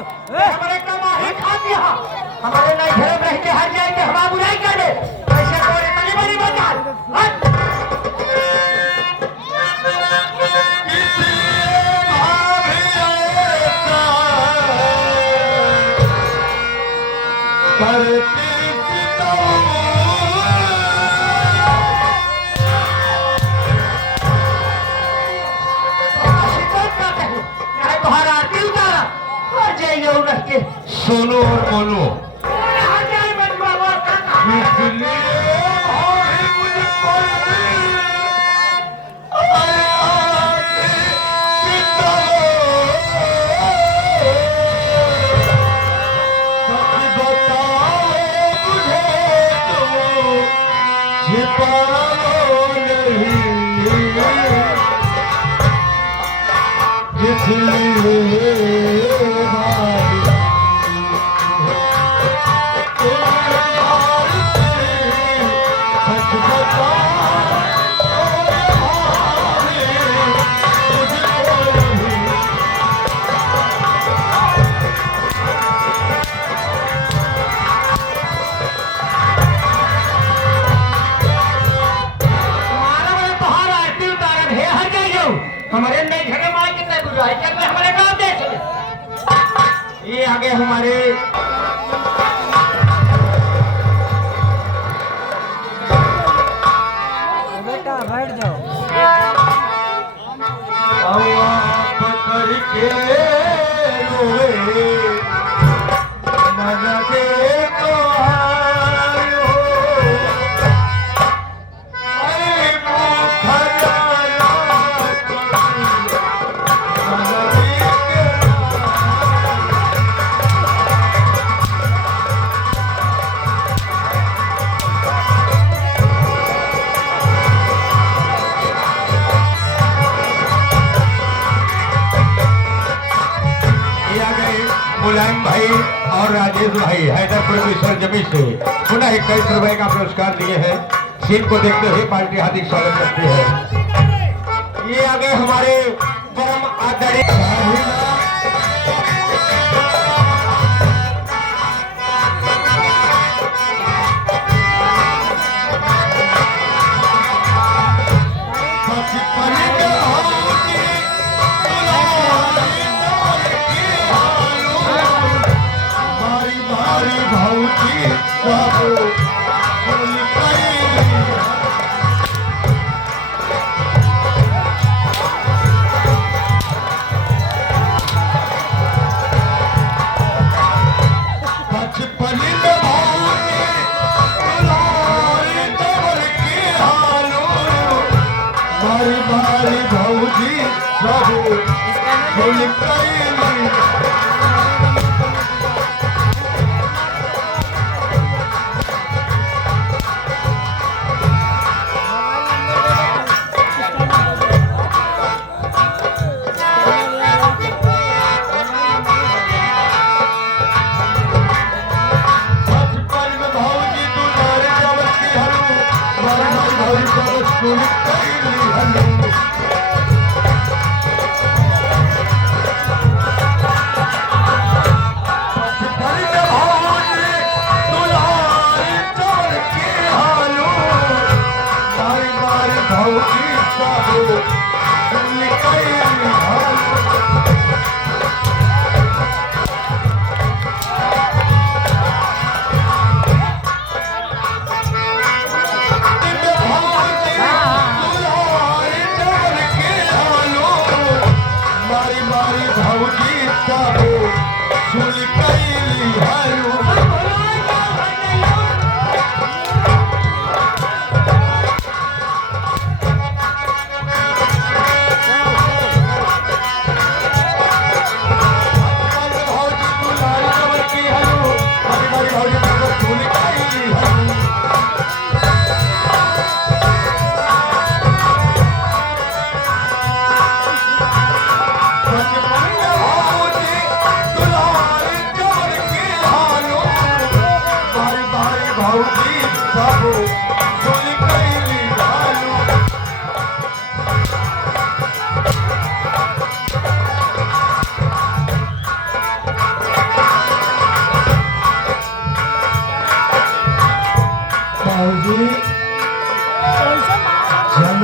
हमारे कमा ही खा दिया हमारे नहीं घर में रह के हर जाए के हवा बुराई कर दे कैसे तोरे तनी बनी बता सुनो और बोलो हमारे नहीं झगड़े मार कितने बुझाए चल हमारे गांव दे चले ये आगे हमारे बेटा बैठ जाओ पकड़ के रोए मन के तो आयो अरे मुलायम भाई और राजेश भाई हैदरपुर की सरजमी से पुनः 21 रुपए का पुरस्कार दिए हैं। सीन को देखते हुए पार्टी हार्दिक स्वागत करती है। ये आगे हमारे परम आदरणीय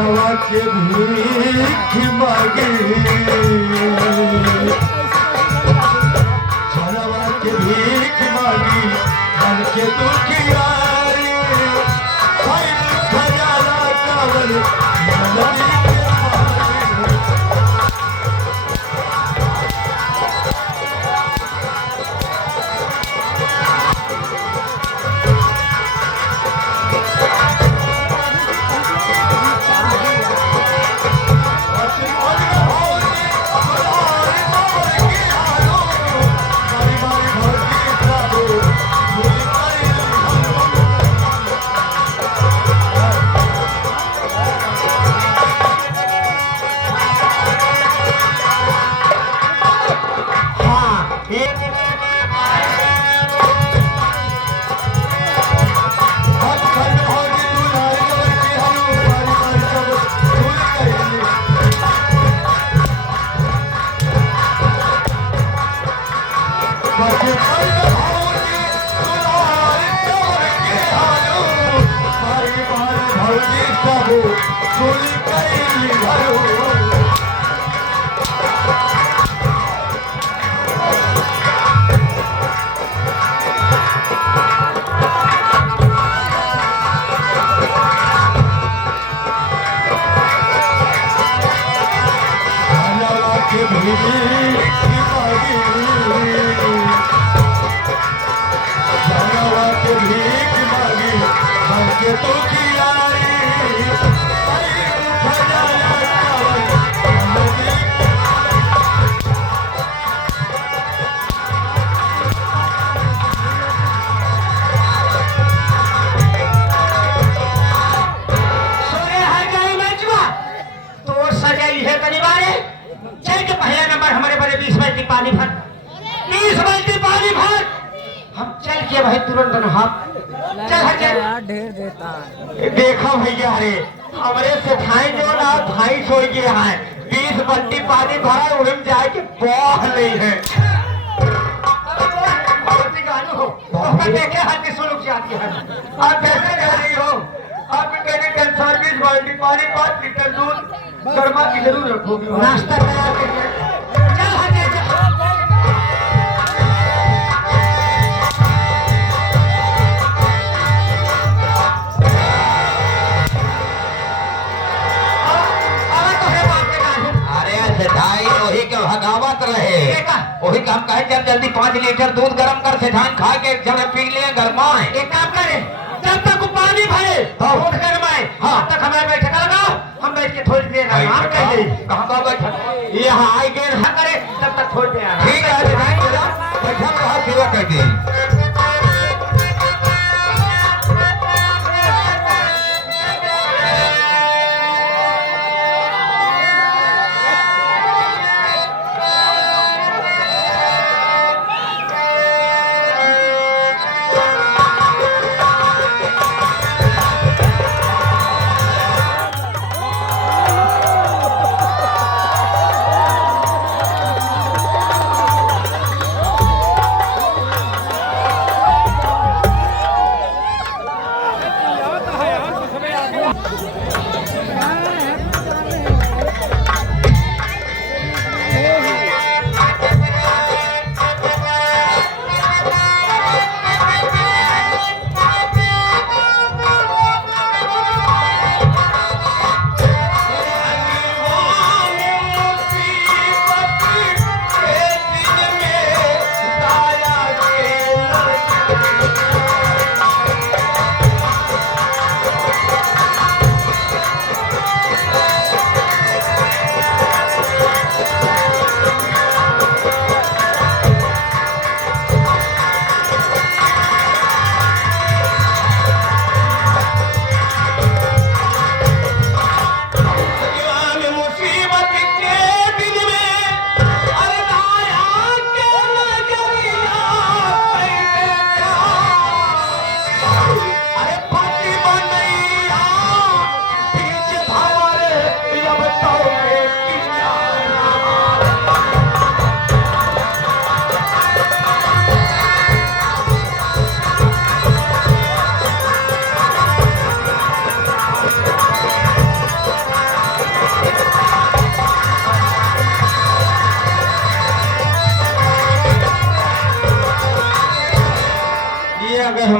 जनवा के भीख मांगी, जनवा के भीख मांगी मन के दुखियारी, भाई खजाना कावल नदी के पारी। पानी भर, 20 बाल्टी पानी भर। हम चल के भाई तुरंत हाथ चल हट ढेर देता है। देखो भैया, अरे हमारे से भाई जो ना भाई सो गए हैं, 20 बाल्टी पानी भरा उड़म जाए के बह नहीं है। देखे हाथ की सुलूक जाती है। आप कैसे कह रही हो? आप कहने 20 बाल्टी पानी 5 लीटर दूध गर्मा की जरूर रखोगी। नाश्ता तैयार करिए। चल हट भगावत रहे, वही काम कहे चल जल्दी 5 लीटर दूध गर्म कर से धान खा के जब पी लिए गरमाए। एक काम करे, जब तक पानी भरे दूध गरमाए, हाँ तक हमें बैठक लगाओ, हम बैठ के थोड़ी देर आराम कर ले। कहाँ का बैठक? यहाँ आई गए ना करे तब तक थोड़ी देर आराम। ठीक है बैठक कहा सेवा कर दी।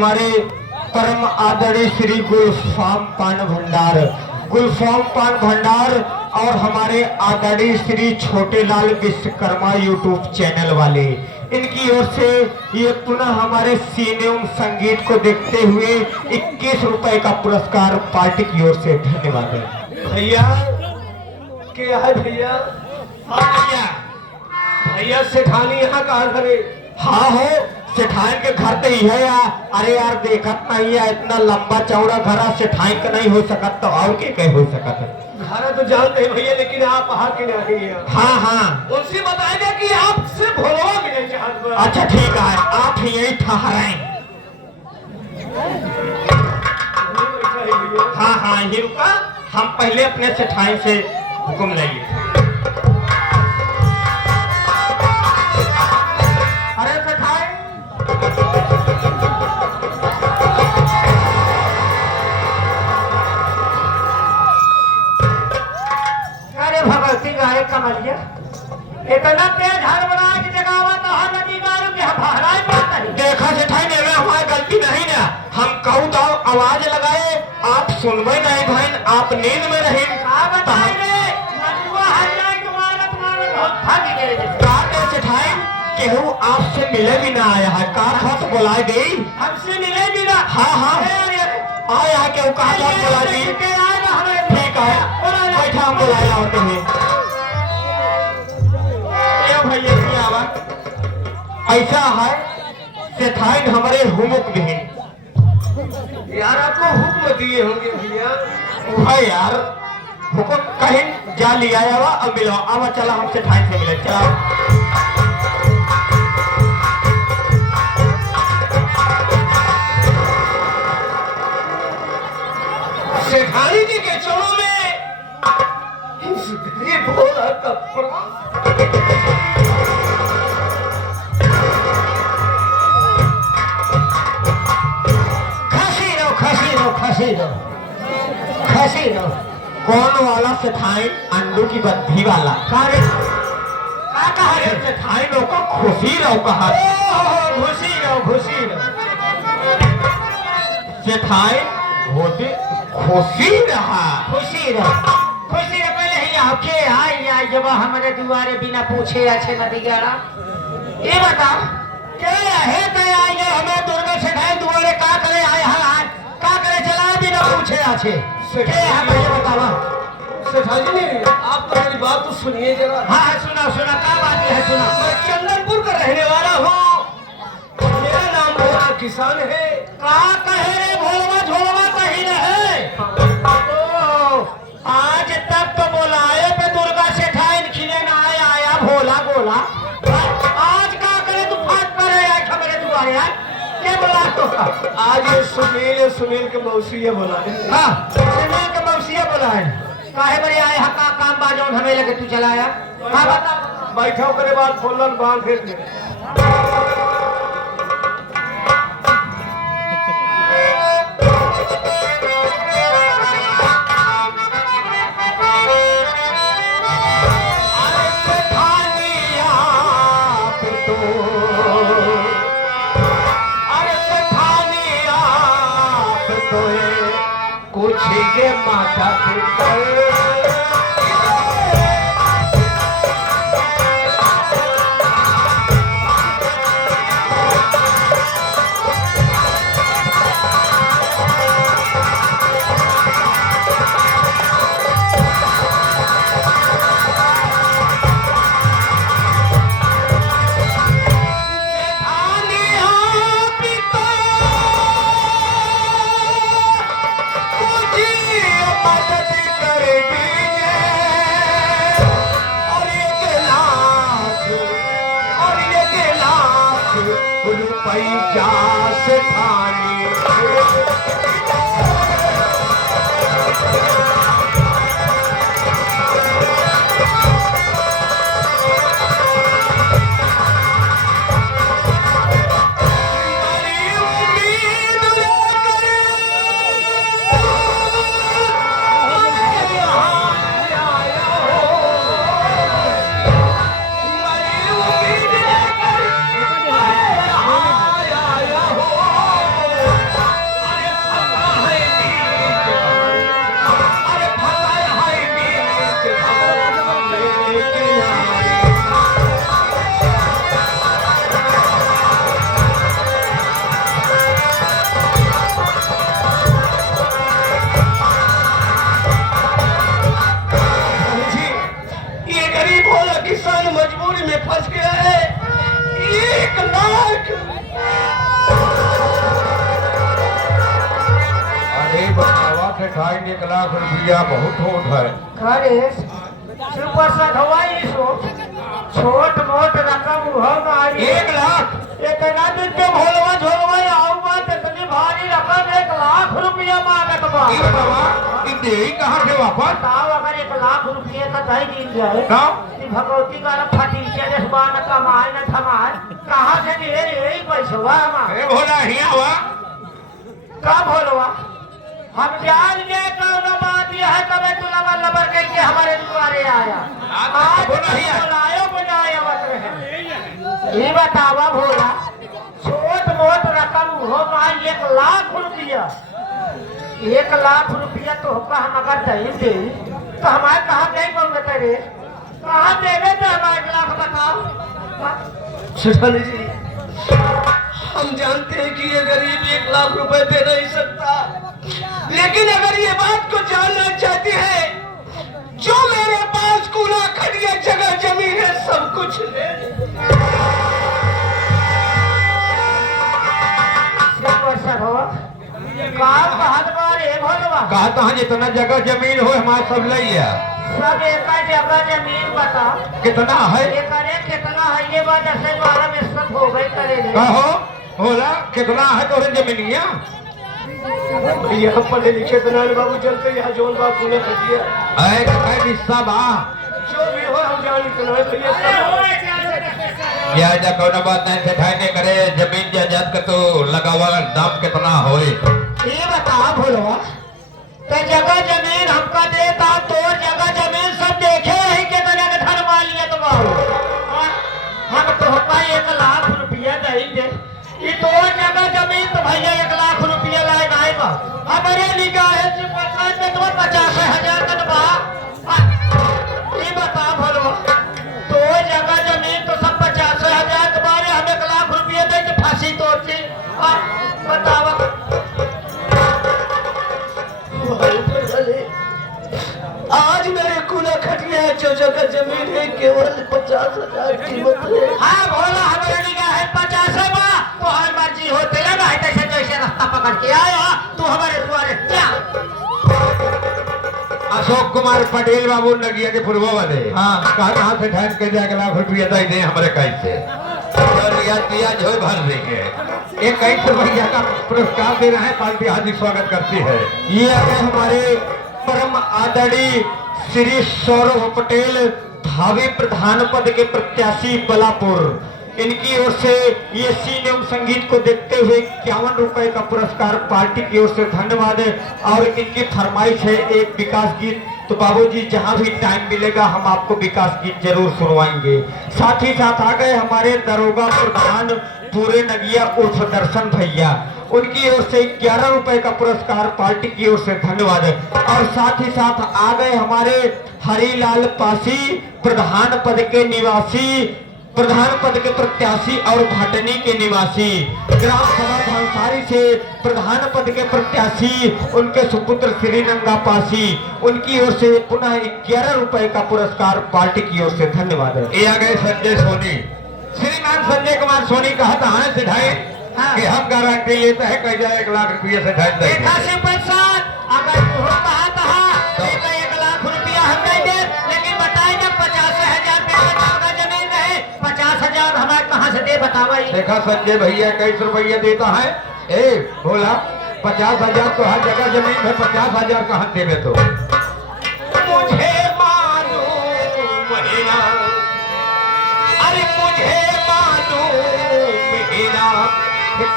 हमारे परम आदरणीय श्री गुलफाम पान भंडार और हमारे आदरणीय श्री छोटेलाल विश्वकर्मा यूट्यूब चैनल वाले, इनकी ओर से ये पुनः हमारे सीने एवं संगीत को देखते हुए 21 रुपए का पुरस्कार पार्टी की ओर से। धन्यवाद भैया। क्या है भैया? हाँ भैया, भैया सेठानी यहाँ कहाँ घरे? हाँ हो सेठाई के घर तो ही है यार। अरे यार देखत नहीं है, इतना लंबा चौड़ा घर सेठाई का नहीं हो सकत तो और के कहीं हो सकत है। घर तो जानते हैं भैया, लेकिन आप वहाँ के नहीं हैं। हाँ हाँ, उनसे बताएगा कि आपसे भोलवा मिले चाहत। अच्छा ठीक है, आप ही यही ठहराएं। हाँ हाँ ये रुका, हम पहले अपने सेठाई से हुक्म लेंगे। अरे सेठाई, अरे भगवती गाय कमलिया, इतना तेज हर बना की जगावा तो हर नदी गारू के हमारा देखा सेठाई ने हमारी गलती नहीं ना, हम कहूँ तो आवाज लगाए, आप सुनबे नहीं बहन, आप नींद में रहे। सेठाई केहू आपसे मिले भी ना आया है, का खत बुलाए गई? हमसे मिले भी ना। हाँ हाँ आया केहू कहा खत बुला दी। ठीक है बैठा, हम बुलाया होते हैं। भैया की आवाज ऐसा है, सेठाई हमारे हुमुक भी यार आपको हुक्म दिए होंगे भैया। है यार, हुक्म कहीं जा लिया आवा, अब मिलो आवा, चला हमसे ठाई से मिले चला। सेठानी जी के चरणों में ये भोला का प्रणाम। खसी लो कौन वाला सेठाई? अंडू की बत्ती वाला सेठाई लो का खुशी रहो कहा, खुशी रहो सेठाई होते खुशी रहा। खुशी रहो पहले ही आके आई जब हमारे दुआरे बिना पूछे अच्छे नदियारा। ये बताओ क्या है क्या आई है हमें दुर्गा सेठाई दुआरे का करे आए हाल का करे चला बिना पूछे अच्छे क्या है पहले बतावा। सेठानी जी आप तो मेरी बात तो सुनिए जरा। हाँ सुना क्या बात है सुना। मैं चंदनपुर का रहने वाला हूँ, मेरा नाम भोला किसान है। का कहे रे भोलवा झोलवा कहीं रहे। आज तक तो बोलाए पे दुर्गा सेठाई खिले ना आया भोला बोला। आज का करे तू फाट पर है मेरे दुआरे यार क्या बोला तो? आज ये सुनील के मौसी बोला है। हाँ सुनील के मौसी बोला है। काहे बड़े आए का काम बाजो हमें लगे तू चलाया। हाँ बता। बैठो करे बाद फोलन बांध भेज दे। कुछ के माथा रुपया सेठानी सेठाइन 1 लाख रुपया बहुत होत है। अरे सुपर सधवाई सो छोट मोट रकम होगा 1 लाख इतना दिन के भोलवा झोलवा आऊंगा इतनी भारी रकम 1 लाख रुपया मांगत बा ये बतावा कि देही कहाँ से वापस? बताओ अगर 1 लाख रुपये का दही दी जाए का? कि भगवती का फटी चले न कमाए न थमाए कहाँ से दे यही पैसा हमारे ए भोला हिया हुआ का भोलवा हम जान गए कौन बात यह है तब तू लबर लबर कह के हमारे द्वारे आया आज बुलायो बुलायो मत रहे ये बतावा भोला छोट मोट रकम हो मान 1 लाख रुपया 1 लाख रुपया तो होगा हम अगर दही दे तो हमारे कहाँ गए बोल तेरे कहाँ देवे तो हमारे 1 लाख बताओ सेठानी जी हम जानते हैं कि ये गरीब 1 लाख रुपए दे नहीं सकता, लेकिन अगर ये बात को जानना चाहती है जो मेरे पास कूड़ा खड़िया जगह जमीन है सब कुछ ले कहा तहाँ जितना जगह जमीन हो हमारे सब लिया सब एक जगह जमीन बता कितना है? ये करे कितना है ये बात ऐसे द्वारा में सब हो गई करे कहो भोला कितना है तोरे जमीनिया? भैया पढ़े लिखे बना बाबू चलते यहाँ जोन बाबू ने खटिया हिस्सा बा जो भी हो हम जान इतना भैया या जा कौन बात नहीं सेठाई ने करे जमीन जायदाद का तो लगावा दाम कितना होए? ये बता भोलवा तो जगह जमीन हमका देता तो जगह जमीन सब देखे ही के तरह के धन मालिया तो बाबू हम तो होता 1 लाख रुपया दे दे ये तो जगह जमीन तो भैया 1 लाख रुपया लाए नहीं बा हमारे निगाह है जो 50,000 का बा ये बता भोलवा तो जगह जमीन तो सब 50,000 के बारे हम 1 लाख रुपया दे के फांसी तोड़ती बतावा आज मेरे कूड़ा खटिया है जो जगह जमीन है केवल 50,000 कीमत है। हाँ भोला हमारे निगाह है 50 बा तो हर मर्जी हो तेरा भाई तैसे तैसे रास्ता पकड़ के आया तू हमारे द्वारे क्या अशोक कुमार पटेल बाबू नगिया के पूर्व वाले हाँ। कहाँ से ठहर के 1 लाख रुपया दे दे हमारे कैसे और रियाज हो भर देंगे। 21 रुपया का पुरस्कार दे रहे हैं पार्टी हार्दिक स्वागत करती है। ये आगे हमारे परम आदरणीय श्री सौरभ पटेल भावी प्रधान पद के प्रत्याशी बलापुर इनकी ओर से ये सीन एवं संगीत को देखते हुए 51 रुपए का पुरस्कार पार्टी की ओर से धन्यवाद है। और इनकी फरमाइश है एक विकास गीत तो बाबूजी जहां भी टाइम मिलेगा हम आपको विकास गीत जरूर सुनवाएंगे। साथ ही साथ आ गए हमारे दरोगा प्रधान पूरे नगिया उर्फ दर्शन भैया उनकी ओर से 11 रुपए का पुरस्कार पार्टी की ओर से धन्यवाद है। और साथ ही साथ आ गए हमारे हरिलाल पासी प्रधान पद के निवासी प्रधान पद के प्रत्याशी और भटनी के निवासी ग्राम सभा धनसारी से प्रधान पद के प्रत्याशी उनके सुपुत्र श्री नंगा पासी उनकी ओर से पुनः 11 रुपए का पुरस्कार पार्टी की ओर से धन्यवाद है। ये आ गए संजय सोनी श्रीमान संजय कुमार सोनी कहा था से ढाई कि हम गारंटी लेते हैं कह जाए 1 लाख रुपये से ढाई अगर तू कहा तो 1 लाख रुपया हम दे दे लेकिन बताए जब 50,000 का जमीन रहे 50,000 हमारे कहाँ से दे बतावा देखा संजय भैया 21 रुपया देता है ए बोला 50,000 तो हर जगह जमीन है 50,000 कहाँ देवे तो मुझे मालूम है ना, अरे मुझे मालूम है ना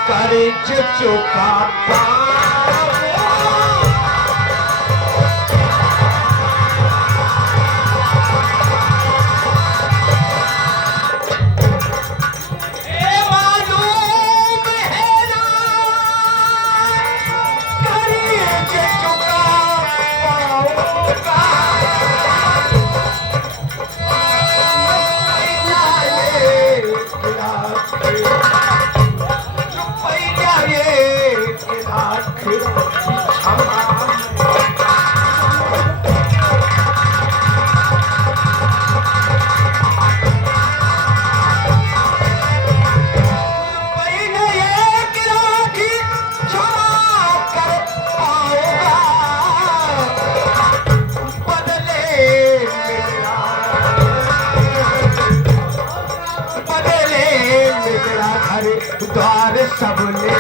कर्ज चुकाता सब ले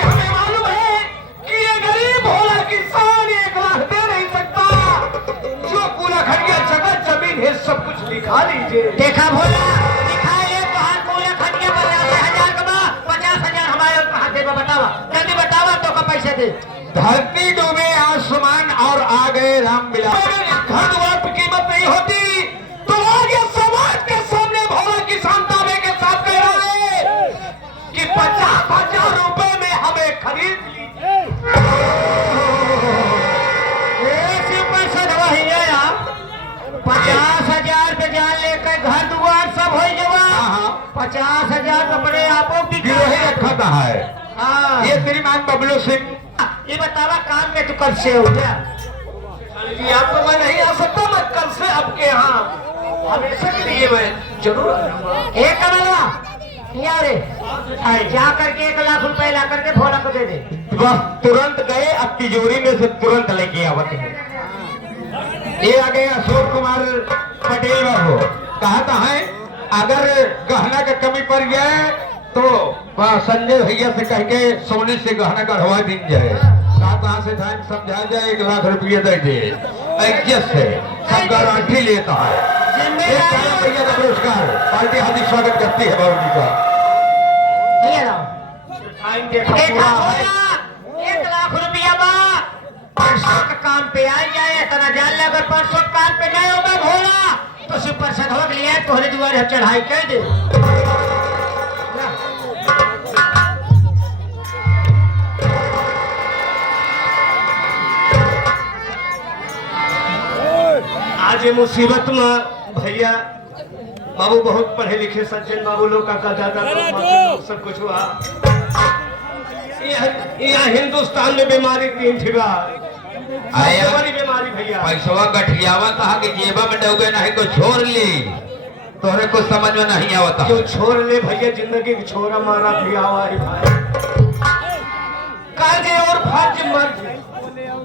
हमें मालूम है कि ये गरीब भोला किसान 1 लाख दे नहीं सकता। जो पूरा खड़िया जगह जमीन है सब कुछ लिखा लीजिए। देखा भोला लिखा है कहाँ पूरा खटिया पर 50,000 कमा 50,000 हमारे हाथ दे बतावा जल्दी बतावा तो का पैसे दे। धरती डूबे आसमान और आ गए राम मिला। अगर इस घर द्वार की कीमत नहीं होती तो आज ये समाज के सामने भोला किसान दावे के साथ कह रहा है कि 50,000 रुपए में हमें खरीद लीजिए। ऐसे पैसा दवा ही है यार 50,000 पे जान लेकर घर दुआर सब हो जवा। 50,000 अपने आपो की गिरोही रखा था है। हाँ ये श्रीमान बबलू सिंह। ये बतावा काम में तू कब से हो गया? जी आपको मैं नहीं आ सकता। मैं कल से आपके यहाँ हमेशा के लिए मैं जरूर आऊंगा। एक कमला यहाँ रे जा करके 1 लाख रुपए ला करके भोला को दे दे। बस तुरंत गए अब तिजोरी में से तुरंत लेके आवत है। ये आ गए अशोक कुमार पटेल बाबू। कहा था है अगर गहना का कमी पड़ जाए तो संजय भैया से कह के सोने से गहना गढ़वा दिन जाए। कहाँ से टाइम समझा जाए 1 लाख रुपये दे दे एडजस्ट है सब गारंटी लेता है। एक काला भैया का पुरस्कार पार्टी हार्दिक स्वागत करती है बाबू जी का। ये लो टाइम देखा देखा पूरा है। भोला 1 लाख रुपया बा परसों का काम पे आ जाए तना जान ले। अगर परसों काम पे नहीं होगा भोला तो सुपर सधोक लिया तोहरे दुआरे हम चढ़ाई कर दे। आज ये मुसीबत में भैया बाबू बहुत पढ़े लिखे सज्जन बाबू लोग का दादा लोग सब कुछ हुआ। यहाँ हिंदुस्तान में बीमारी 3 ठिगा आया। बड़ी बीमारी भैया। पैसवा गठियावा कहा कि जेबा में डूबे नहीं तो छोड़ ली तोरे कुछ समझ में नहीं आवता। जो छोड़ ले भैया जिंदगी की छोरा मारा भैया हमारी भाई। काजे और फर्ज मर्ज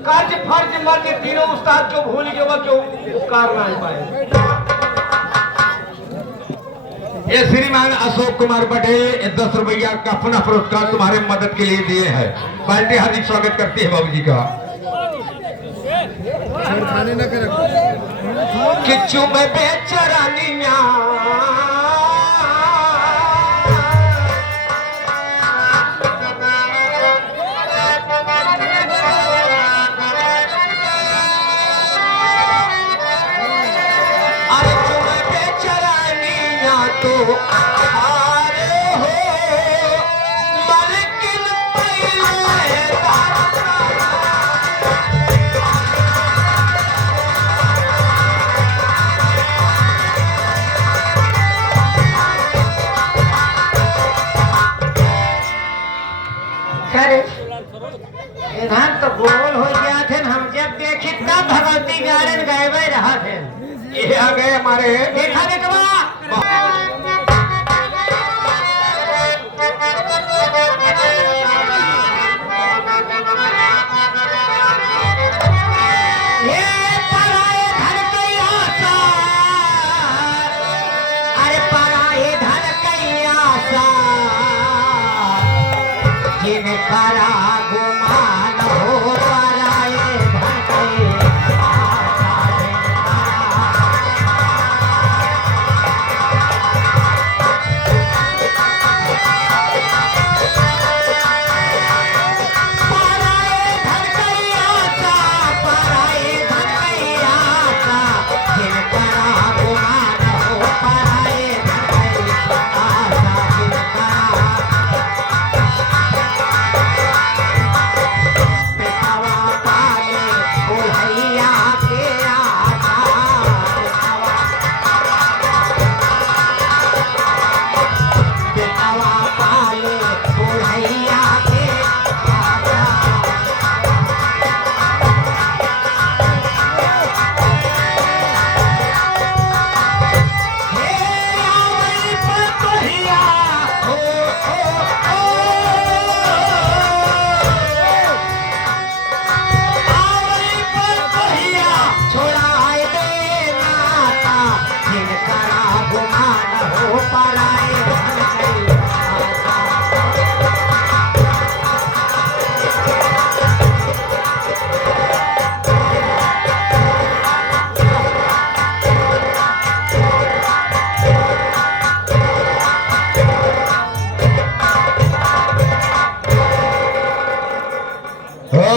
काज फर्ज मर्ज तीनों उस्ताद जो भूल गए वो जो उपकार नहीं पाए। ये श्रीमान अशोक कुमार पटेल 10 रुपया का पुनः पुरस्कार तुम्हारे मदद के लिए दिए हैं। पार्टी हार्दिक स्वागत करती है बाबू जी का। किच्चू में बेचरानिया धान तो गोल हो गया थे। हम जब देखे तब भगवती गार्डन गए रहा थे। ये आ गए हमारे देखा देखवा करा गुमान हो पराए धन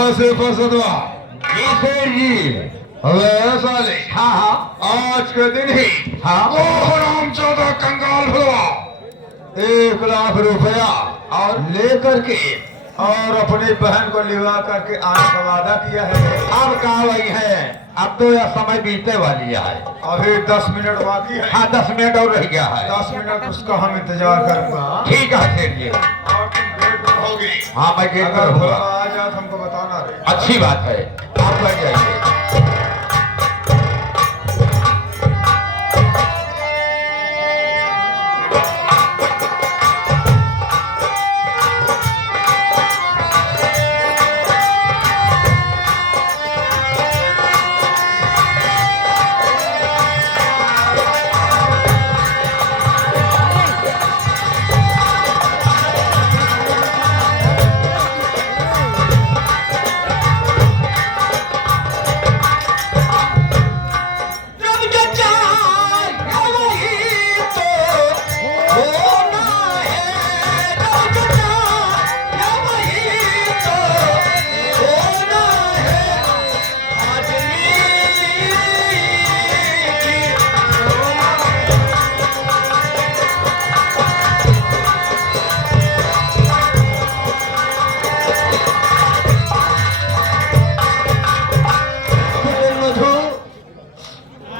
ऐसे फसदवा जी सेठ जी। अबे ऐसा ले हाँ हाँ आज के दिन ही हाँ। ओ राम 14 कंगाल भरवा 1 लाख रुपया और लेकर के और अपनी बहन को लिवा करके आने का वादा किया है। अब कहा वही है, अब तो यह समय बीतने वाली है। अभी 10 मिनट बाकी है। हाँ 10 मिनट और रह गया है। 10 मिनट उसका हम इंतजार करूंगा। ठीक है सेठ जी। और तुम गेट पर रहोगे। हाँ मैं गेट पर अगर रहूंगा। भोला आ जाए तो हमको बताना रे। अच्छी बात है, आप बैठ जाइए।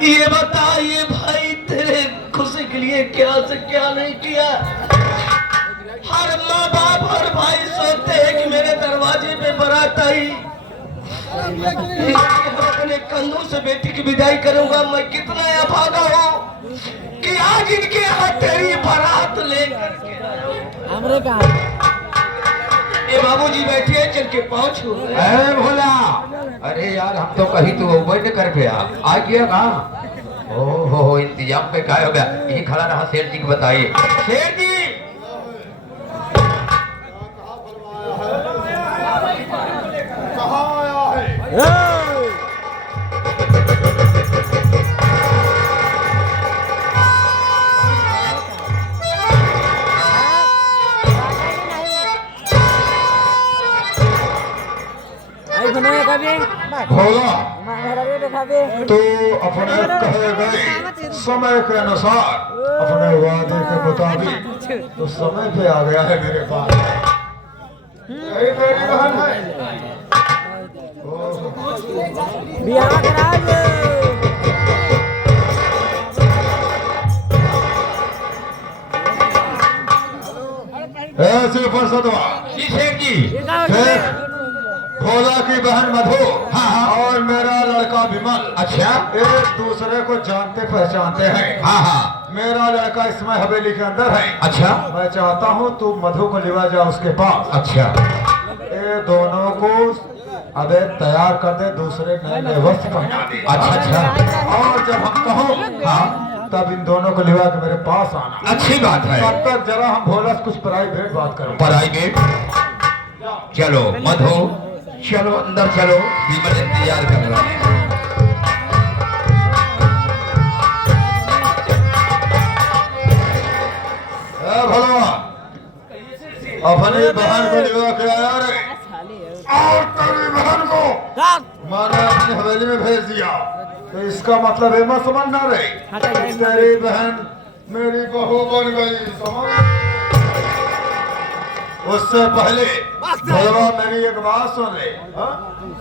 ये बताइए भाई, तेरे खुशी के लिए क्या से क्या नहीं किया। हर माँ बाप और भाई सोचते हैं कि मेरे दरवाजे पे बारात आई, अपने कंधों से बेटी की विदाई करूंगा। मैं कितना अभागा हूँ कि आज इनके हाथ तेरी बारात लेकर के ये बाबूजी बैठे हैं, चल के पहुंचो। अरे भोला, अरे यार हम तो कहीं तो बैठ कर पे आ गया कहाँ। ओहो इंतजाम पे क्या हो गया, यही खड़ा रहा। सेठ जी को बताइए। सेठ जी कहाँ आया है? भोला तो अपने कहे गए समय के अनुसार अपने वादे के मुताबिक तो समय पे आ गया है मेरे पास। यही मेरी बहन है। ऐसे फरसदवा जी सेठ जी। देख, भोला की बहन मधु और मेरा लड़का विमल अच्छा एक दूसरे को जानते पहचानते हैं। हाँ हाँ मेरा लड़का इसमें हवेली के अंदर है। अच्छा मैं चाहता हूँ तू मधु को लिवा जा उसके पास। अच्छा ये दोनों को अबे तैयार कर दे, दूसरे नए नए वस्त्र पहना दे। अच्छा अच्छा और जब हम कहो हाँ तब इन दोनों को लिवा के मेरे पास आना। अच्छी बात है। तब तक जरा हम भोला से कुछ प्राइवेट बात करो। प्राइवेट चलो मधु, चलो अंदर चलो, विमल इंतजार कर रहा है। भगवान अपनी बहन को लिवा के आया रे, और तेरी बहन को मैंने अपनी हवेली में भेज दिया। तो इसका मतलब है मत समझना रे, तेरी बहन मेरी बहू बन गई। समझ? उससे पहले भगवान मेरी एक बात सुन ले। हाँ?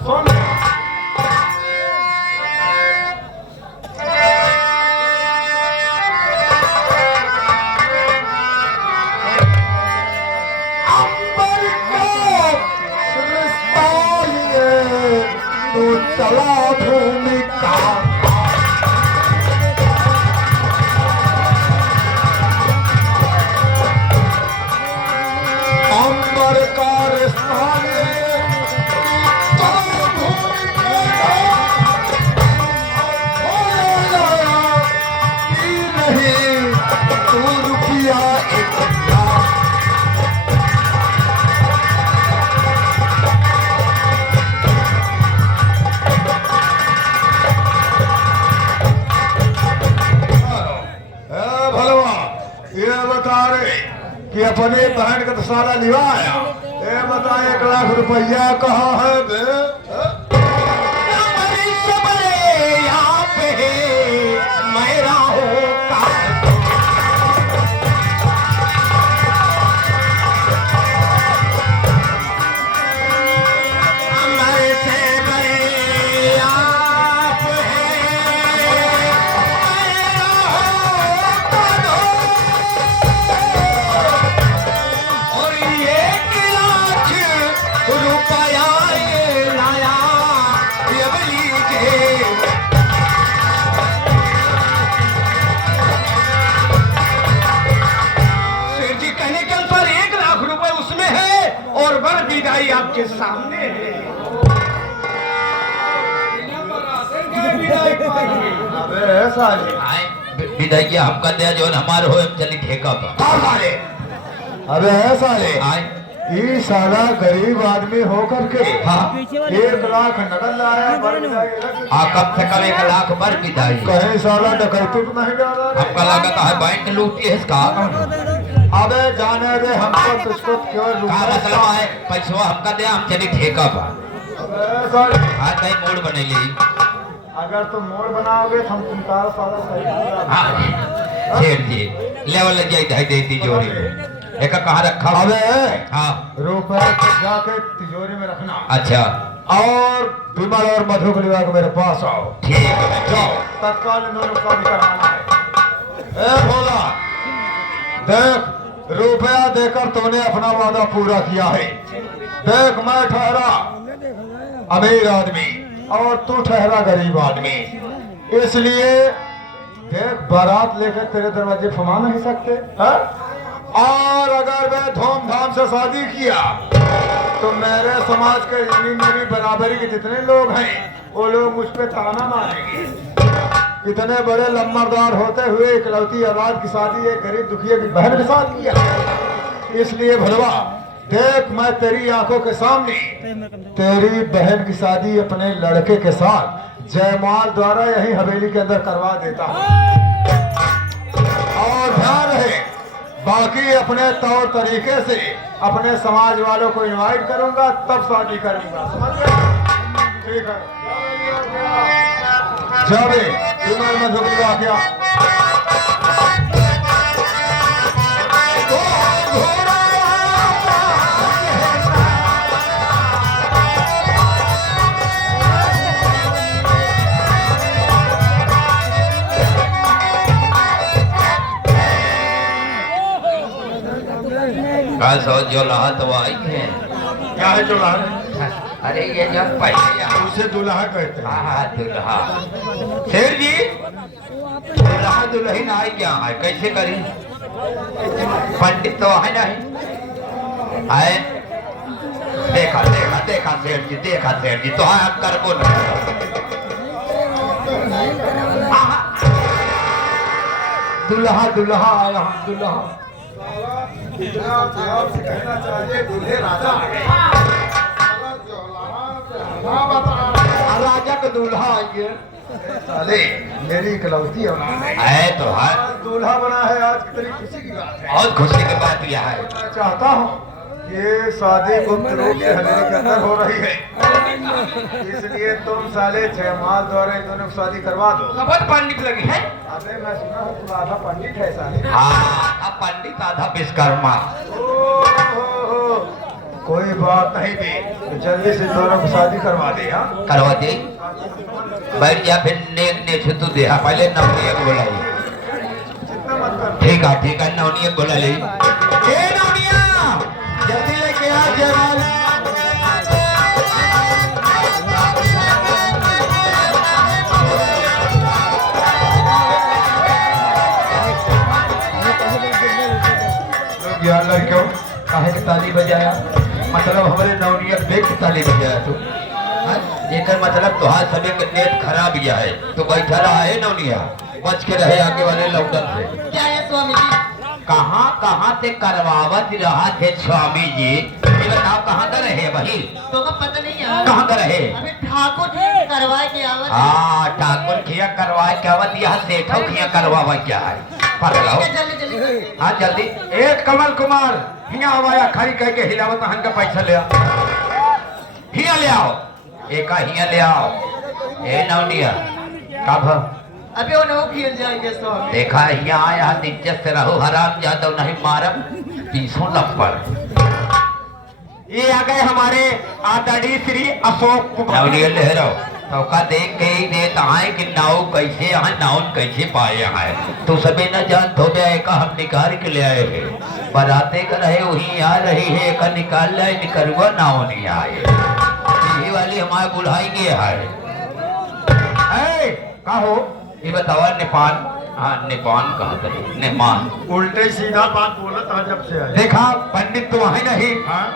सुन चला भूमिका अंबर का स्थान नहीं तू रुपया एक कि अपने बहन का तो सारा लिवा आया। ये बताए 1 लाख रुपया कहाँ है बे? यहाँ पे मैं रहूं का आपके सामने है। अबे साले विदाई हमका दिया जो हमारे हो चली ठेका पर साले अबे साले ये साला गरीब आदमी होकर के हाँ 1 लाख नकद लाया कम से कम 1 लाख पर विदाई कहीं साला डकैती तो नहीं डाला रे? हमका लगा है बैंक लूटी है इसका अबे जाने दे हमको तुझको क्यों का मतलब है पैसा हमका दिया हम चली ठेका पर अबे साले हाँ कहीं मोड़ बने ली अगर तुम मोड़ बनाओगे तो हम तुम्हारा साला सही हाँ शेर जी लेवल जाए देती जोड़ी में एक कहाँ रखा अबे हाँ रुपए को जाके तिजोरी में रखना अच्छा और विमल और मधु को लिवा के मेरे पास आओ ठीक है जाओ तत्काल इन्होंने काम करवाना है। ए भोला देख रुपया देकर तुमने अपना वादा पूरा किया है। देख मैं ठहरा अमीर आदमी और तू ठहरा गरीब आदमी, इसलिए देख बारात लेकर तेरे दरवाजे फमा नहीं सकते है? और अगर मैं धूमधाम से शादी किया तो मेरे समाज के यानी मेरी बराबरी के जितने लोग हैं वो लोग मुझ पे ताना मारेंगे। इतने बड़े लम्बरदार होते हुए इकलौती औलाद की शादी एक गरीब दुखिया की बहन के साथ किया। इसलिए भलवा देख मैं तेरी आंखों के सामने तेरी बहन की शादी अपने लड़के के साथ जयमाल द्वारा यही हवेली के अंदर करवा देता हूँ। और ध्यान रहे बाकी अपने तौर तरीके से अपने समाज वालों को इनवाइट करूंगा तब शादी करूंगा, समझ गए? ठीक है जावे इमर में झुक आ गया। जो लहा तो आई है क्या है जो लाने? अरे ये जो पहले उसे दुल्हा कहते हैं। हाँ दुल्हा शेर जी दुल्हा दुल्हन आई क्या है कैसे करी पंडित तो है नहीं आए देखा देखा देखा शेर जी तो है आप कर बोल दुल्हा दुल्हा आया हम दुल्हा कहना चाहिए दूल्हे राजा राजा का दूल्हा आइए। साले मेरी इकलौती औलाद है तो है दूल्हा बना है आज कितनी खुशी की बात है। बहुत खुशी की बात यह है मैं चाहता हूँ ये शादी गुप्त रूप से हवेली के अंदर हो रही है, इसलिए तुम साले जयमाल द्वारा दोनों की शादी करवा दो। बहुत पंडित लगे हैं अबे मैं सुना हूँ तुम आधा पंडित है साले। हाँ पंडित आधा विश्वकर्मा ओहो, कोई बात नहीं थी तो जल्दी से दोनों को शादी करवा दे। हाँ करवा दे बैठ जा फिर नेक ने छुतु दे पहले नवनियक बोलाई जितना मत कर। ठीक है नवनियक बोला ले नवनिया जल्दी लेके आ जयमाल। यार लड़कियों काहे की ताली बजाया मतलब हमारे नवनियत देख के ताली बजाया तू जेकर मतलब तुहार सभी के नेत खराब गया है तो बैठा रहा है नवनिया बच के रहे आगे वाले लौटन से। क्या है स्वामी जी? कहाँ से करवावत रहा थे स्वामी जी ये बताओ कहाँ का रहे भाई तो का पता नहीं है कहाँ का रहे अभी ठाकुर जी करवाए के आवत है। हाँ ठाकुर खिया करवाए क्या आवत यहाँ सेठो खिया करवावा क्या है पकड़ाओ जल्दी हाँ जल्दी एक कमल कुमार हिया हवाया खड़ी कह के हिलावत हन का पैसा ले आ। हिया ले आओ, एक हिया ले आओ। ए नवनिया का भ अबे वो नौ खेल जाएंगे सब। देखा यहाँ आया इज्जत से रहो, हराम जादव नहीं मारम 300 लपड़। ये आ गए हमारे आदरणीय श्री अशोक नवनिया ले रहो तो का देख के ही देता है कि नाव कैसे यहाँ नाउन कैसे पाए यहाँ है। तो सबे न जान तो का हम निकाल के ले आए हैं, बराते कर रहे वही आ रही है, का निकाल लाए निकलवा नाव नहीं आए। यही वाली हमारे बुढ़ाई के है का हो ये बतावा नेपाल। हाँ नेपाल कहा करे नेपाल। उल्टे सीधा बात बोला था जब से आए। देखा पंडित तो वही नहीं, हाँ?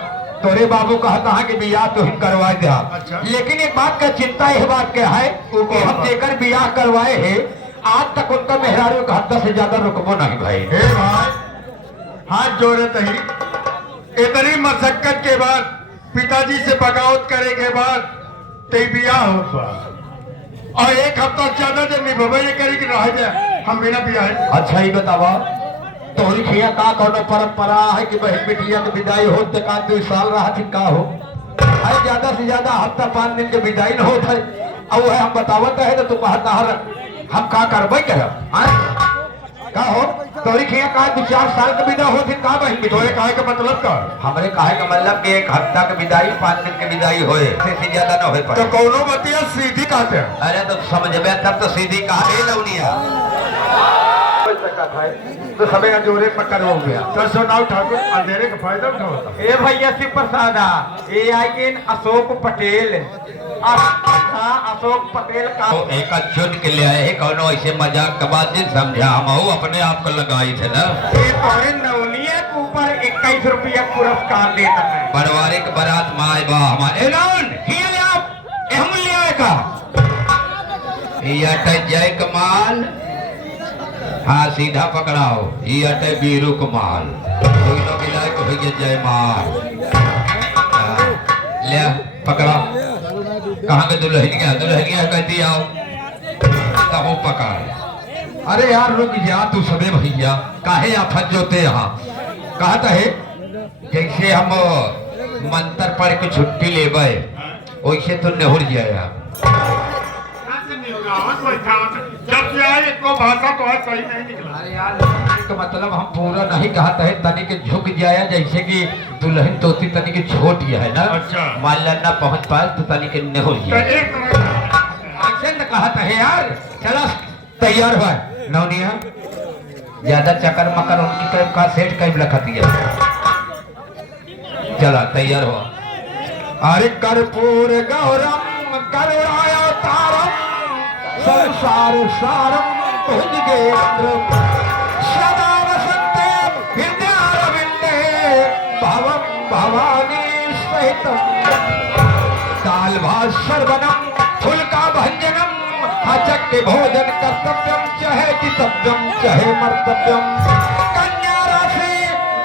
तोरे बाबू कहता है कि बियाह तो हम करवा दिया। अच्छा। लेकिन एक बात का चिंता यह बात क्या है कि हम जेकर बियाह करवाए हैं आज तक उनका मेहरारू का हद से ज्यादा रुकबो नहीं भाई। हे भाई हाथ जोड़े तही, इतनी मशक्कत के बाद पिताजी से बगावत करे के बाद ते बियाह होता और एक हफ्ता ज्यादा जब निभवे ये करी कि रह जाए हम बिना बियाह। अच्छा ही बतावा तोहरी खिया का कोनो परंपरा है कि बहन बिटिया के विदाई हो तो का 2 साल रहा थी का हो है ज्यादा से ज्यादा हफ्ता 5 दिन के विदाई न होत है। अब वह हम बतावत है तो तू कहता है हम का करबे करब का हो तोहरी खिया का 2-4 साल के विदा होत का बहन बिटिया काहे का मतलब का हमरे काहे का मतलब कि 1 हफ्ता के विदाई 5 दिन के विदाई होए से ज्यादा न होए तो पाए। कौनो बतिया सीधी कहते हैं। अरे तो समझबे तब तो सीधी कहा ए लौनिया। तो सबे जोरे पकड़ हो गया। तो सुनाओ ठाकुर अंधेरे का फायदा उठाओ। ए भैया शिव प्रसादा ए आई अशोक पटेल अशोक पटेल का तो एक चुन के ले आए कौनो ऐसे मजाक के बाद दिन समझा हम अपने आप को लगाई थे ना। ये तोरे नवनिया के ऊपर 21 रुपया पुरस्कार देता है। पारिवारिक बारात माए बा हमारे एलान हिया ले आप हम ले आए का ये अटे जय कमाल। हाँ सीधा पकड़ाओ ये अटे बीरू कमाल कोई लोग मिलाए को भैया जय माल। ले पकड़ा कहाँ के दुल्हनिया कहती आओ तब पकड़। अरे यार रुक जा तू सबे भैया काहे आफत जोते यहाँ कहता है जैसे हम मंत्र पढ़ के छुट्टी ले गए वैसे तो नेहुर जाया। जब से आए इनको भाषा तो आज सही नहीं निकला। अरे यार का मतलब हम पूरा नहीं कहता है तनी के झुक जाया जैसे कि दुल्हन तोती तनी के छोट गया है ना। अच्छा। मान ला ना पहुंच पाए तो तनी के नेहुर तो जाए। एक तरह ऐसे न कहता है यार चला तैयार हुआ नवनिया ज्यादा चक्कर मकर उनकी तरफ का सेट कई लखती है। चला तैयार हो। अरे कर्पूर गौरम करुणावतारम संसार सारम भुजगेन्द्रम सदा वसन्ते हृदयारविन्दे भवं भवानी सहितम दाल भात सर्वनम फुल्का भंजनम अचक्य भोजन कर्तव्यम चाहे जितव्यम चाहे मर्तव्यम कन्या राशि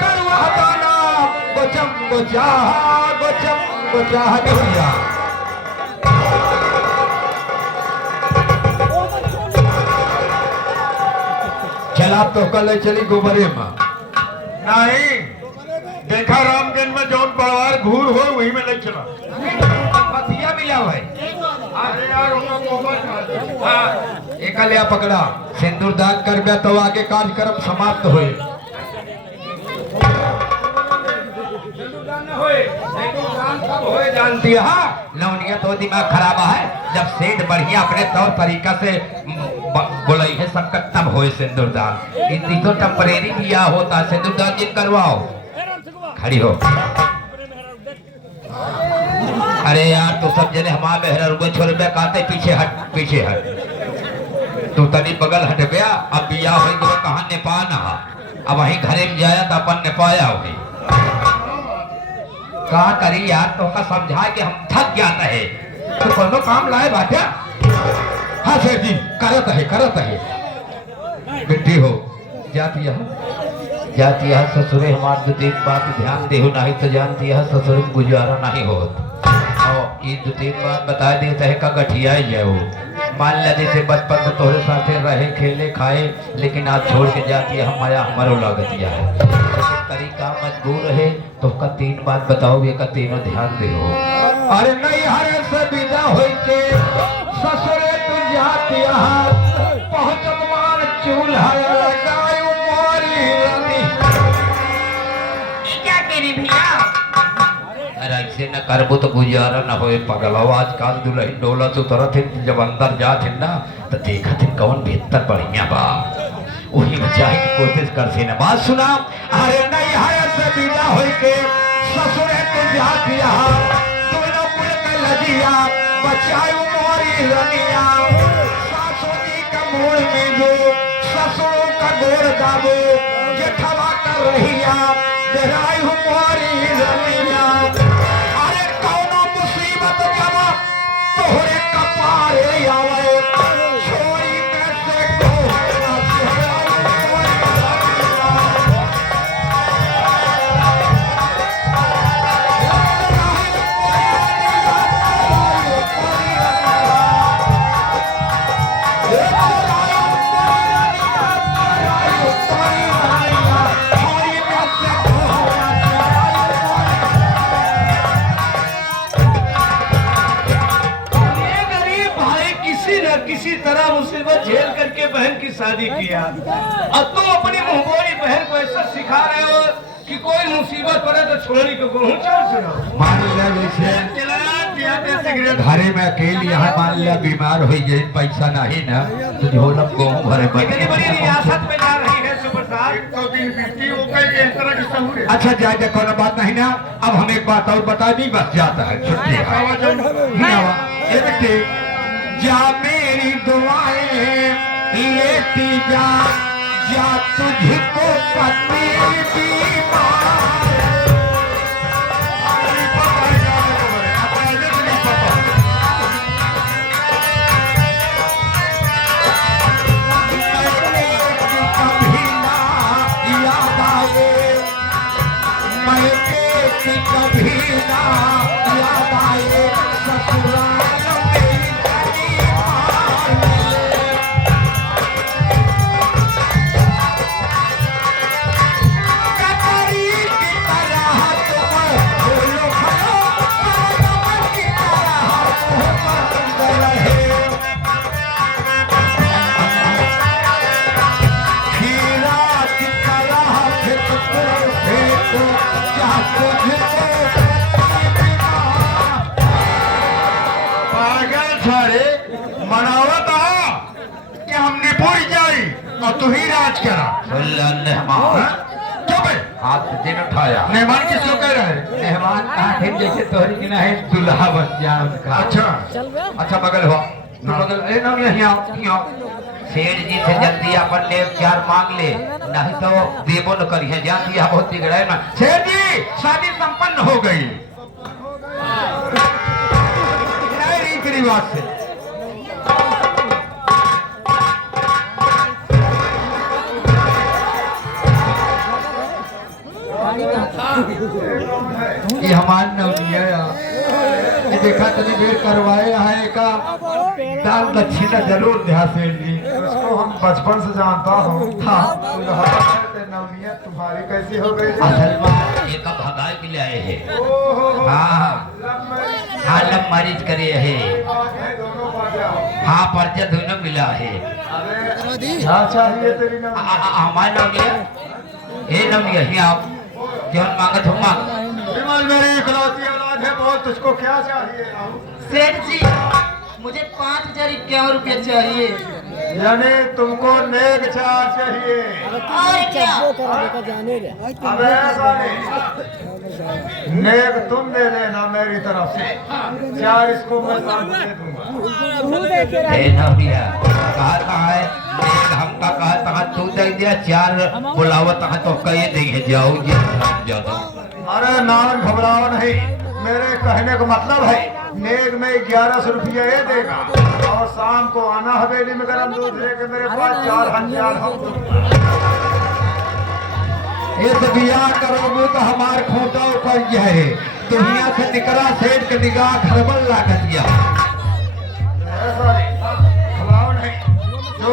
करुआ दाना गोचम गोचाह भैया। चला तो कल चली गोबरे में नहीं देखा रामगंज में जौन बड़वार घूर हो वही में नहीं चला। पतिया मिला हुआ है। अरे यार उनको मोबाइल एक लिया पकड़ा सिंदूर दान कर गया तो आगे कार्यक्रम समाप्त हुए। जानती है हाँ नवनिया तो दिमाग खराब है जब सेठ बढ़िया अपने तौर तरीका से बोले है संकट तब होए सिंदूरदान। इतनी तो टेम्परेरी बिया होता सिंदूरदान जिन करवाओ खड़ी हो। अरे यार तो सब जने हमारे मेहरा रुपये छोड़ बे कहते पीछे हट तू तनी बगल हट गया। अब बिया हो तो कहाँ नेपाल नहा अब वहीं घरे में जाया तो अपन नेपाया हुई का करी यार तो का समझा कि हम थक जाता है तो कोनो काम लाए बाटा। हाँ सेठ जी करत है बेटी हो जाती है ससुरे हमार दो तीन बात ध्यान देहु नहीं तो जानती है ससुर में गुजारा नहीं होत और ये 2-3 बात बता देता है का गठिया जाए वो मान ला जैसे बचपन से तोहरे साथे रहे खेले खाए लेकिन आज छोड़ के जाती है हमारा हमारो लागतिया है। तरीका मजबूर है तो का 3 बात बताओगे का तीनों ध्यान दे हो। अरे नहीं हरे से विदा होई के ससुरे तू जाती पहुंचत मान चूल्हा लगाई मोरी रानी। क्या करी भैया? अरे ऐसे न करबो तो गुजारा न होए पगला। आजकल दुल्हन डोला तो तरह जब अंदर जाते ना तो देखा थे कौन बेहतर बढ़िया बा वही बचाए की कोशिश करते न। बात सुना। अरे नहीं हरे से विदा होई के ससुरे तू जाती दोनों कुल के लजिया बचाई मोरी रनिया। सासू जी का मोड़ में जो ससुरों का गोड़ दाबो जेठवा कर रहिया देराई मोरी रनिया। अरे कौनो मुसीबत जब तोहरे कपारे आवे छोरी कैसे को किसी तरह मुसीबत झेल करके बहन की शादी किया और तुम अपनी मुंहबोली बहन को ऐसा सिखा रहे हो कि कोई मुसीबत पड़े तो छोड़ने को गेहूं चल मान लिया जैसे घरे में अकेले यहाँ मान लिया बीमार हो गए पैसा नहीं ना तो झोलक गेहूं भरे इतनी बड़ी रियासत में जा रही है सुप्रसाद तो दिन बीती हो गई इस तरह की सहूर है। अच्छा जाए कोई बात नहीं ना। अब हम एक बात और बता दी बस जाता है छुट्टी ये बेटे जा मेरी दुआएं लेती जा जा तुझको पति कभी ना याद आए ससुराल मनावत कि हम निपुर जाई और तू ही राज करा। हाथ दिन उठाया। मेहमान किसको कह रहे हैं? मेहमान आखिर जैसे तोहरी की ना है दुल्हा बन जा उसका। अच्छा बगल हो बगल ए ना यहीं आओ। सेठ जी से जल्दी अपन ले 4 मांग ले नहीं तो देबो न करिए जा दिया बहुत बिगड़ा है ना। सेठ जी शादी संपन्न हो गई नए रीति रिवाज से। ये हमारे नवनिया ये देखा तनी देर करवाए है का दान दक्षिणा जरूर ध्यान से ली। उसको हम बचपन से जानता हूँ। हाँ नवनिया तुम्हारी कैसी हो गई? असल में ये कब भगाए के लिए आए हैं। हाँ हाँ लव मैरिज करे है। हाँ पर्चा दोनों मिला है। क्या चाहिए तेरी हमारे नवनिया ये नवनिया ही आप जौन मांगत हो मांग। मेरी इकलौती औलाद है बहुत तुझको क्या चाहिए? सेठ जी मुझे 5,051 रुपये चाहिए। यानी तुमको नेक चार चाहिए? और क्या? अबे ऐसा नहीं, नेक तुम दे देना मेरी तरफ से, 4 इसको मैं साथ दे दूंगा। कहा है हमका कहा तू दे दिया 4 बुलावत तो कहे देंगे जाओ जाओ। अरे नान घबराओ नहीं, मेरे कहने का मतलब है नेक में 1100 रुपया ये देगा और शाम को आना हवेली में गरम दूध लेके मेरे पास 4,000 हम इस बियाह करोगे तो हमार खोटा ऊपर जाए दुनिया से निकला सेठ के निगाह खरबल लागत गया। ऐसा नहीं, घबराओ नहीं, जो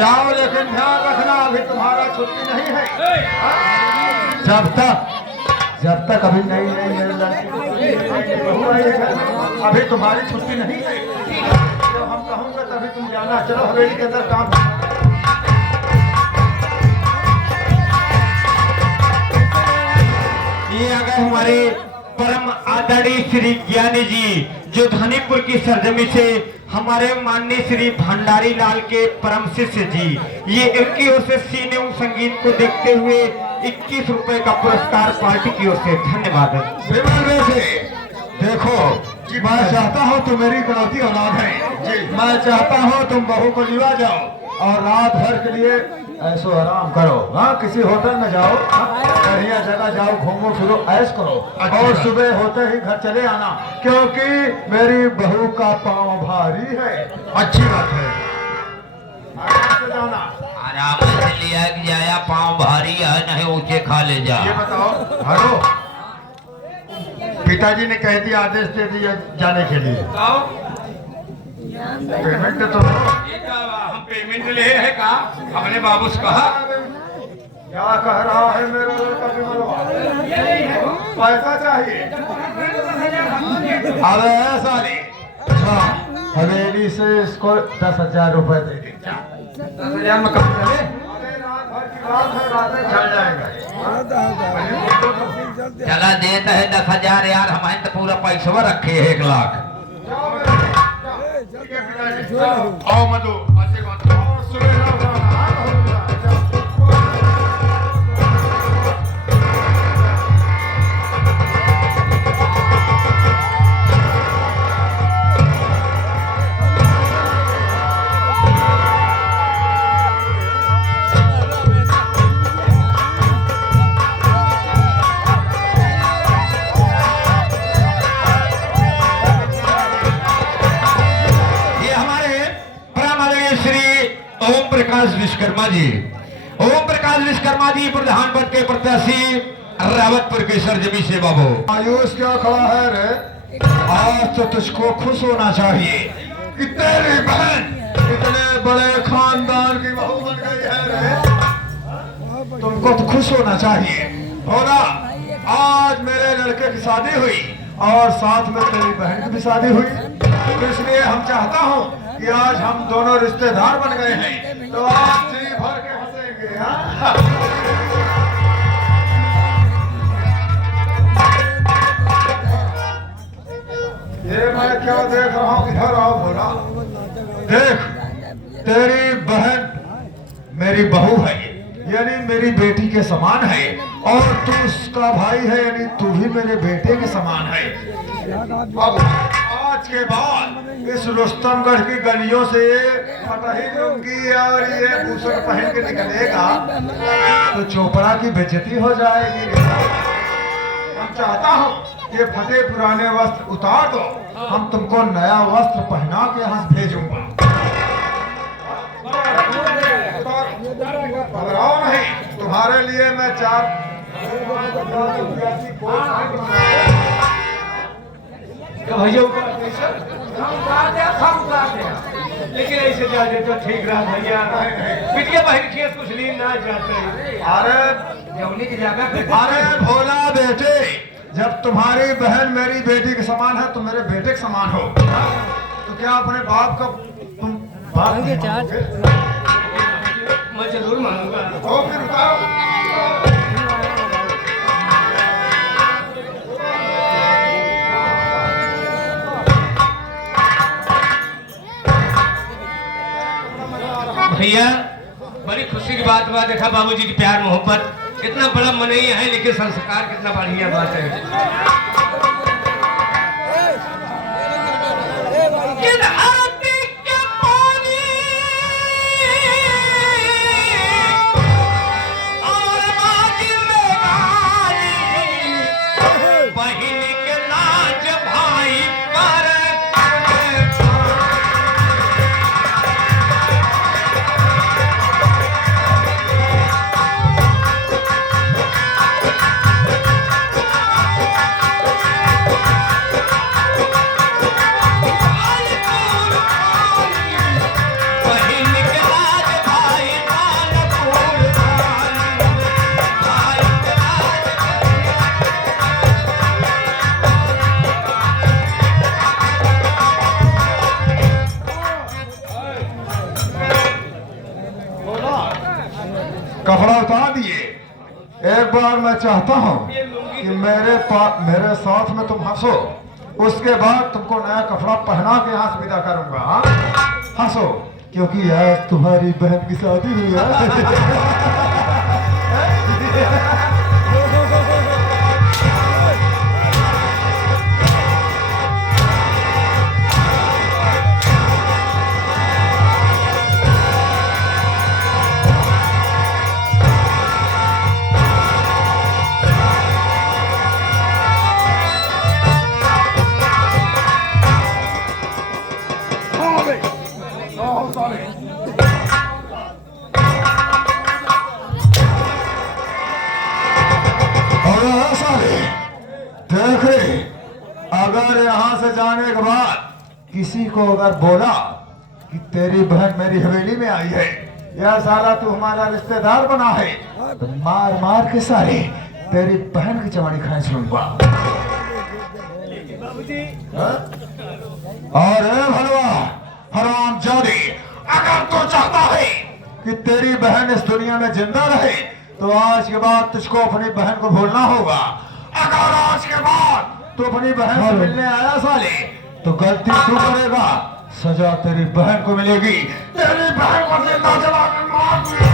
जाओ, लेकिन ध्यान रखना अभी तुम्हारा छुट्टी नहीं है। जब तक अभी नई लड़की बहू आई है, अभी तुम्हारी छुट्टी नहीं है। जब हम कहूँगा तभी तुम जाना। चलो हवेली के अंदर काम। ये आ गए हमारे परम आदरणीय श्री ज्ञानी जी, जो धनीपुर की सरजमी से हमारे माननीय श्री भंडारी लाल के परम शिष्य जी। ये इनकी ओर से सीने एवं संगीत को देखते हुए 21 रुपए का पुरस्कार पार्टी की ओर से। धन्यवाद। देखो, मैं चाहता हूँ तुम मेरी इकलौती औलाद है। मैं चाहता हूँ तुम बहू को लिवा जाओ और रात भर के लिए ऐसो आराम करो। हाँ, किसी होटल में जाओ, बढ़िया जगह जाओ, घूमो फिरो, ऐश करो। और सुबह होते ही घर चले आना, क्योंकि मेरी बहू का पाँव भारी है। अच्छी बात है। आराम से लिया जाया, पाँव भारी है, नहीं ऊंचे खा ले जा। ये बताओ, हेलो, पिताजी ने कह दिया, आदेश दे दिया जाने के लिए। पेमेंट तो हम पेमेंट ले है का अपने बाबू से कहा। क्या कह रहा है मेरा लड़का? पैसा चाहिए। अरे ऐसा नहीं। अच्छा, हवेली से इसको 10,000 रुपए दे दे। 10,000 में काम चले। रात भर की बात है, रात में चल जाएगा। चला देता है 10,000 यार, हमारे तो पूरा पैसा रखे है 1 लाख। आओ मधु, अच्छे बात और सुबह ओम प्रकाश विश्वकर्मा जी, ओम प्रकाश विश्वकर्मा जी प्रधान पद के प्रत्याशी रावतपुर के सरजमी से। बाबू आयुष क्या खड़ा है रे? आज तो तुझको खुश होना चाहिए कि तेरी बहन इतने बड़े खानदान की बहू बन गई है रे। तुमको तो खुश होना चाहिए। होगा, आज मेरे लड़के की शादी हुई और साथ में तेरी बहन की भी शादी हुई, तो इसलिए हम चाहता हूँ कि आज हम दोनों रिश्तेदार बन गए हैं, तो आज जी भर के हंसेंगे। हाँ? ये मैं क्या देख रहा हूँ? इधर आओ भोला। देख, तेरी बहन मेरी बहू है, यानी मेरी बेटी के समान है, और तू उसका भाई है, यानी तू भी मेरे बेटे के समान है। अब आज के बाद इस रुस्तमगढ़ की गलियों से फटही लुंगी और ये भूषण पहन के निकलेगा तो चोपड़ा की बेइज्जती हो जाएगी। हम चाहता हूँ ये फटे पुराने वस्त्र उतार दो, हम तुमको नया वस्त्र पहना के यहाँ भेजूंगा। घबराओ नहीं, तुम्हारे लिए मैं 4 भैया लेकिन ऐसे जा दे तो ठीक रहा भैया। पिटिया बहन खेत कुछ लीन ना जाते। अरे जौनी की जगह पे अरे भोला बेटे, जब तुम्हारी बहन मेरी बेटी के समान है तो मेरे बेटे के समान हो, तो क्या अपने बाप का तुम बात नहीं मानोगे? मैं जरूर मानूंगा। तो फिर बताओ। भैया बड़ी खुशी की बात हुआ, देखा बाबूजी की प्यार मोहब्बत इतना बड़ा मनैया है, लेकिन संस्कार कितना बढ़िया बात है। एक बार मैं चाहता हूँ कि मेरे साथ में तुम हंसो, उसके बाद तुमको नया कपड़ा पहना के यहाँ से विदा करूंगा। हाँ? हंसो, क्योंकि आज तुम्हारी बहन की शादी हुई है। और सारे देख रहे, अगर यहाँ से जाने के बाद किसी को अगर बोला कि तेरी बहन मेरी हवेली में आई है या साला तू हमारा रिश्तेदार बना है, तो मार मार के सारे तेरी बहन की चमाड़ी खींच लूंगा। हाँ? और भलवा हराम जादी, अगर तू चाहता है कि तेरी बहन इस दुनिया में जिंदा रहे तो आज के बाद तुझको अपनी बहन को भूलना होगा। अगर आज के बाद तू अपनी बहन से मिलने आया साले तो गलती तू करेगा, सजा तेरी बहन को मिलेगी। तेरी बहन को जिंदा जला के मार दूंगा।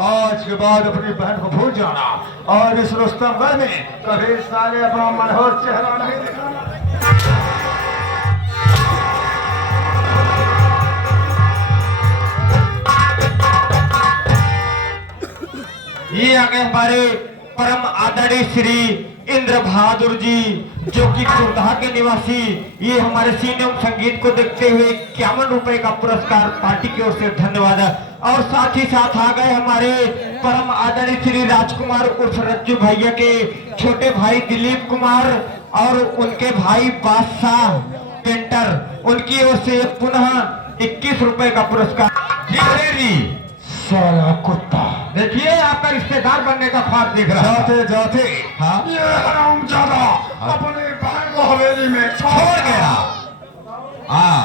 आज के बाद अपनी बहन को भूल जाना और इस रुस्तम में कभी साले अपना मनोहर चेहरा नहीं दिखाना। ये आगे हमारे परम आदरणीय श्री इंद्र बहादुर जी, जो कि खुर्दा के निवासी, ये हमारे सीनियम संगीत को देखते हुए 51 रुपए का पुरस्कार पार्टी की ओर से धन्यवाद। और साथ ही साथ आ गए हमारे परम आदरणीय श्री राजकुमार उर्फ रज्जू भैया के छोटे भाई दिलीप कुमार और उनके भाई बादशाह पेंटर, उनकी ओर से पुनः 21 रुपए का पुरस्कार। जी साला कुत्ता, देखिए आपका रिश्तेदार बनने का ख्वाब देख रहा है। जाते जाते हाँ? ये हरामजादा अपनी बहन को हवेली में छोड़ गया। हाँ,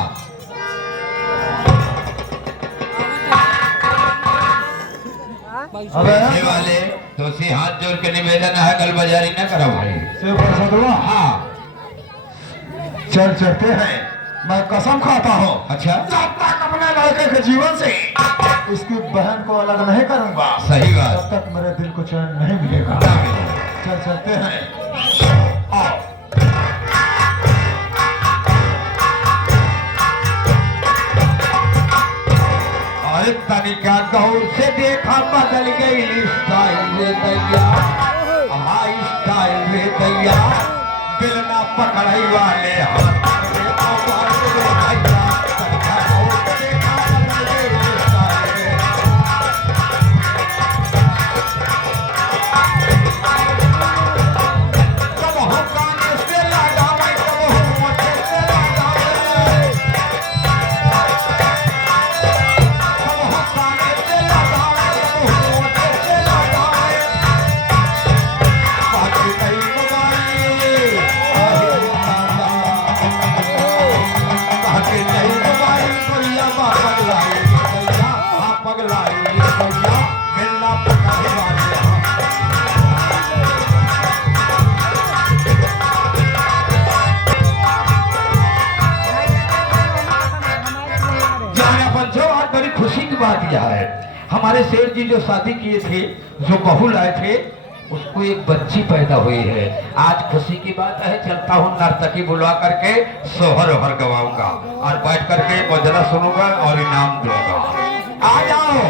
अबे ये वाले तो से हाथ जोड़ के निवेदन है, गल बाजारी न करो भाई। से बरसतवा, हाँ, चल चलते हैं। मैं कसम खाता हूँ, अच्छा, जब तक अपने लड़के के जीवन से इसकी बहन को अलग नहीं करूंगा, सही बात। तब तक मेरे दिल को चैन नहीं मिलेगा। चल चलते हैं। आओ। अरे तनिका गौर से देखा बदल गई स्टाइल रे दैया, हाई स्टाइल रे दैया, बेलना पकड़ाई वाले हाथ में पकड़ रे दैया, तनिका गौर से देखा बदल गई स्टाइल रे। कब हो कान से लगावे, कब हो मोटे से लगावे, कब हो कान से लगावे, कब हो मोटे से लगावे, बाकी नहीं मोबाइल, बाकी नहीं मोबाइल, बढ़िया बात पगलाई भैया, हाँ पगलाई भैया, मिलना पकड़े वाले हाँ। जाने पंचो, आज बड़ी खुशी की बात यह है, हमारे शेर जी जो शादी किए थे, जो बहू लाए थे, उसको एक बच्ची पैदा हुई है। आज खुशी की बात है, चलता हूँ नर्तकी बुलवा करके सोहर ओहर गवाऊंगा और बैठ करके मजरा सुनूंगा और इनाम दूंगा। आ जाओ,